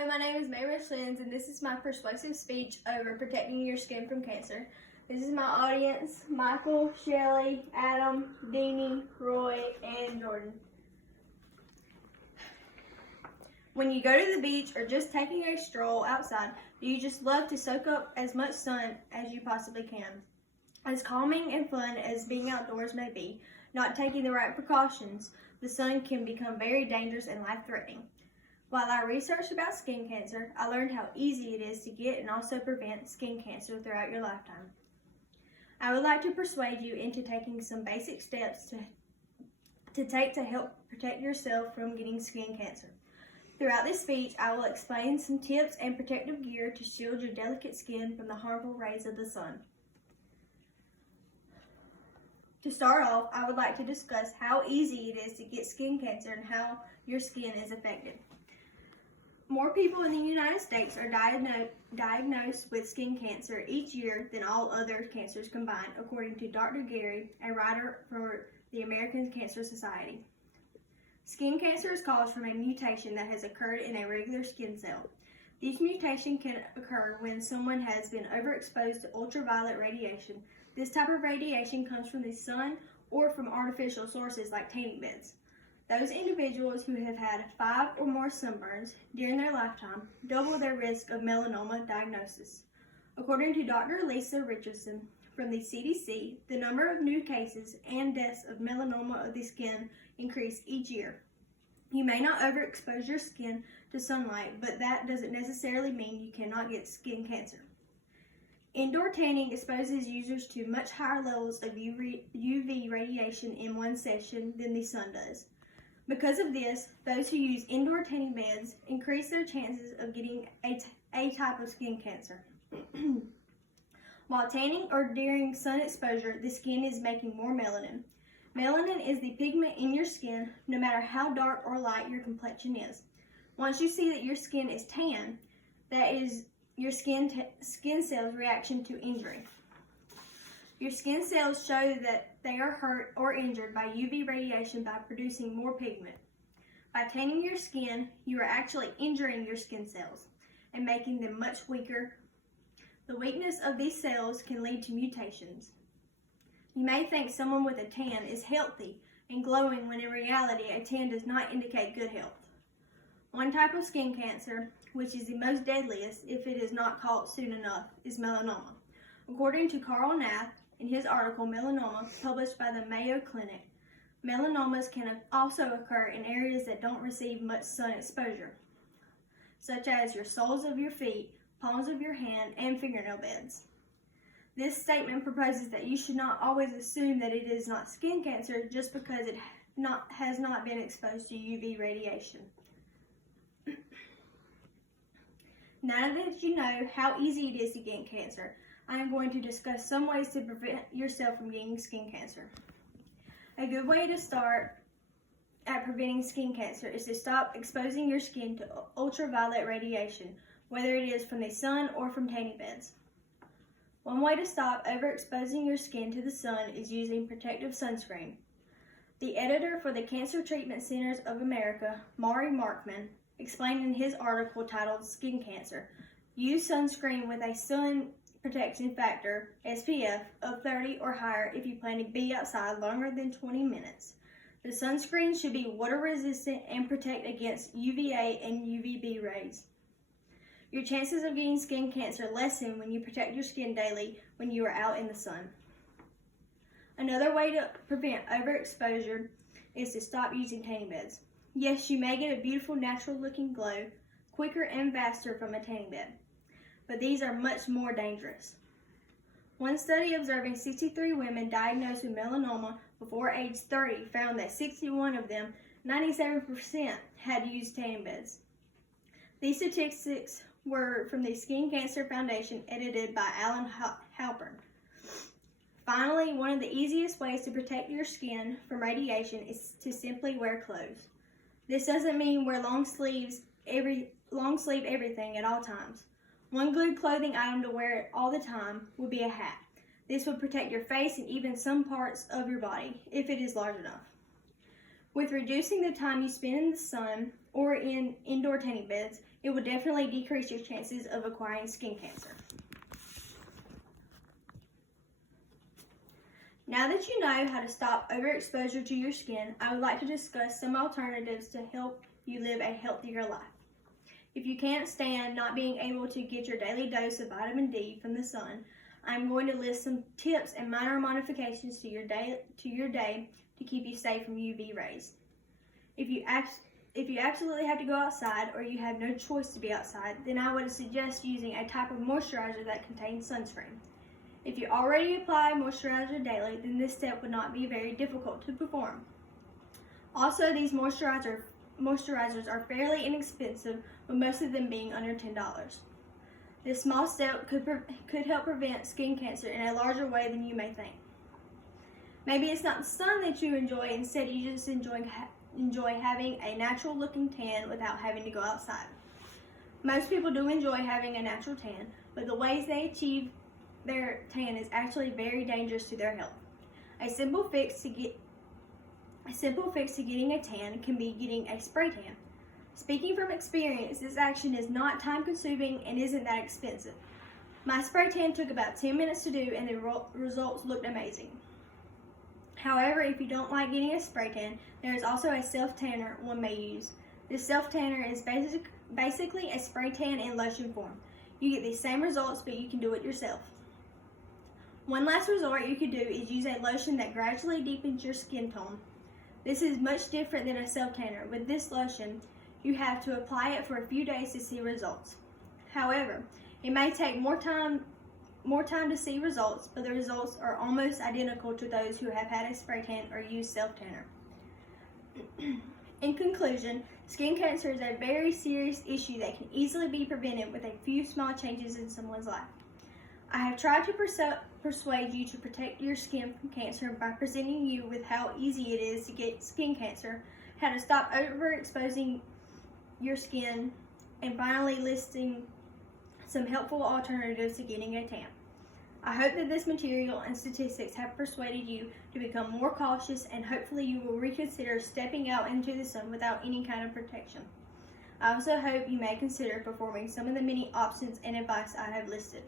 Hello, my name is Mary Lins, and this is my persuasive speech over protecting your skin from cancer. This is my audience: Michael, Shelly, Adam, Deanie, Roy, and Jordan. When you go to the beach or just taking a stroll outside, do you just love to soak up as much sun as you possibly can? As calming and fun as being outdoors may be, not taking the right precautions, the sun can become very dangerous and life-threatening. While I researched about skin cancer, I learned how easy it is to get and also prevent skin cancer throughout your lifetime. I would like to persuade you into taking some basic steps to take to help protect yourself from getting skin cancer. Throughout this speech, I will explain some tips and protective gear to shield your delicate skin from the harmful rays of the sun. To start off, I would like to discuss how easy it is to get skin cancer and how your skin is affected. More people in the United States are diagnosed with skin cancer each year than all other cancers combined, according to Dr. Gary, a writer for the American Cancer Society. Skin cancer is caused from a mutation that has occurred in a regular skin cell. This mutation can occur when someone has been overexposed to ultraviolet radiation. This type of radiation comes from the sun or from artificial sources like tanning beds. Those individuals who have had 5 or more sunburns during their lifetime double their risk of melanoma diagnosis. According to Dr. Lisa Richardson from the CDC, the number of new cases and deaths of melanoma of the skin increase each year. You may not overexpose your skin to sunlight, but that doesn't necessarily mean you cannot get skin cancer. Indoor tanning exposes users to much higher levels of UV radiation in one session than the sun does. Because of this, those who use indoor tanning beds increase their chances of getting a type of skin cancer. While tanning or during sun exposure, the skin is making more melanin. Melanin is the pigment in your skin, no matter how dark or light your complexion is. Once you see that your skin is tan, that is your skin cells' reaction to injury. Your skin cells show that they are hurt or injured by UV radiation by producing more pigment. By tanning your skin, you are actually injuring your skin cells and making them much weaker. The weakness of these cells can lead to mutations. You may think someone with a tan is healthy and glowing when in reality a tan does not indicate good health. One type of skin cancer, which is the most deadliest if it is not caught soon enough, is melanoma. According to Carl Nath, in his article, Melanoma, published by the Mayo Clinic, melanomas can also occur in areas that don't receive much sun exposure, such as your soles of your feet, palms of your hand, and fingernail beds. This statement proposes that you should not always assume that it is not skin cancer just because it has not been exposed to UV radiation. Now that you know how easy it is to get cancer, I am going to discuss some ways to prevent yourself from getting skin cancer. A good way to start at preventing skin cancer is to stop exposing your skin to ultraviolet radiation, whether it is from the sun or from tanning beds. One way to stop overexposing your skin to the sun is using protective sunscreen. The editor for the Cancer Treatment Centers of America, Maury Markman, explained in his article titled Skin Cancer, use sunscreen with a sun protection factor, SPF, of 30 or higher if you plan to be outside longer than 20 minutes. The sunscreen should be water resistant and protect against UVA and UVB rays. Your chances of getting skin cancer lessen when you protect your skin daily when you are out in the sun. Another way to prevent overexposure is to stop using tanning beds. Yes, you may get a beautiful natural looking glow quicker and faster from a tanning bed, but these are much more dangerous. One study observing 63 women diagnosed with melanoma before age 30 found that 61 of them, 97%, had used tanning beds. These statistics were from the Skin Cancer Foundation, edited by Alan Halpern. Finally, one of the easiest ways to protect your skin from radiation is to simply wear clothes. This doesn't mean wear long sleeve everything at all times. One good clothing item to wear all the time would be a hat. This would protect your face and even some parts of your body, if it is large enough. With reducing the time you spend in the sun or in indoor tanning beds, It will definitely decrease your chances of acquiring skin cancer. Now that you know how to stop overexposure to your skin, I would like to discuss some alternatives to help you live a healthier life. If you can't stand not being able to get your daily dose of vitamin D from the sun, I'm going to list some tips and minor modifications to your day to keep you safe from UV rays. If you absolutely have to go outside or you have no choice to be outside, then I would suggest using a type of moisturizer that contains sunscreen. If you already apply moisturizer daily, then this step would not be very difficult to perform. Also, these moisturizers are fairly inexpensive, with most of them being under $10. This small step could help prevent skin cancer in a larger way than you may think. Maybe it's not the sun that you enjoy, instead you just enjoy having a natural looking tan without having to go outside. Most people do enjoy having a natural tan, but the ways they achieve their tan is actually very dangerous to their health. A simple fix to getting a tan can be getting a spray tan. Speaking from experience, this action is not time consuming and isn't that expensive. My spray tan took about 10 minutes to do and the results looked amazing. However, if you don't like getting a spray tan, there is also a self-tanner one may use. This self-tanner is basically a spray tan in lotion form. You get the same results, but you can do it yourself. One last resort you could do is use a lotion that gradually deepens your skin tone. This is much different than a self-tanner. With this lotion, you have to apply it for a few days to see results. However, it may take more time to see results, but the results are almost identical to those who have had a spray tan or used self-tanner. In conclusion, skin cancer is a very serious issue that can easily be prevented with a few small changes in someone's life. I have tried to persuade you to protect your skin from cancer by presenting you with how easy it is to get skin cancer, how to stop overexposing your skin, and finally listing some helpful alternatives to getting a tan. I hope that this material and statistics have persuaded you to become more cautious, and hopefully you will reconsider stepping out into the sun without any kind of protection. I also hope you may consider performing some of the many options and advice I have listed.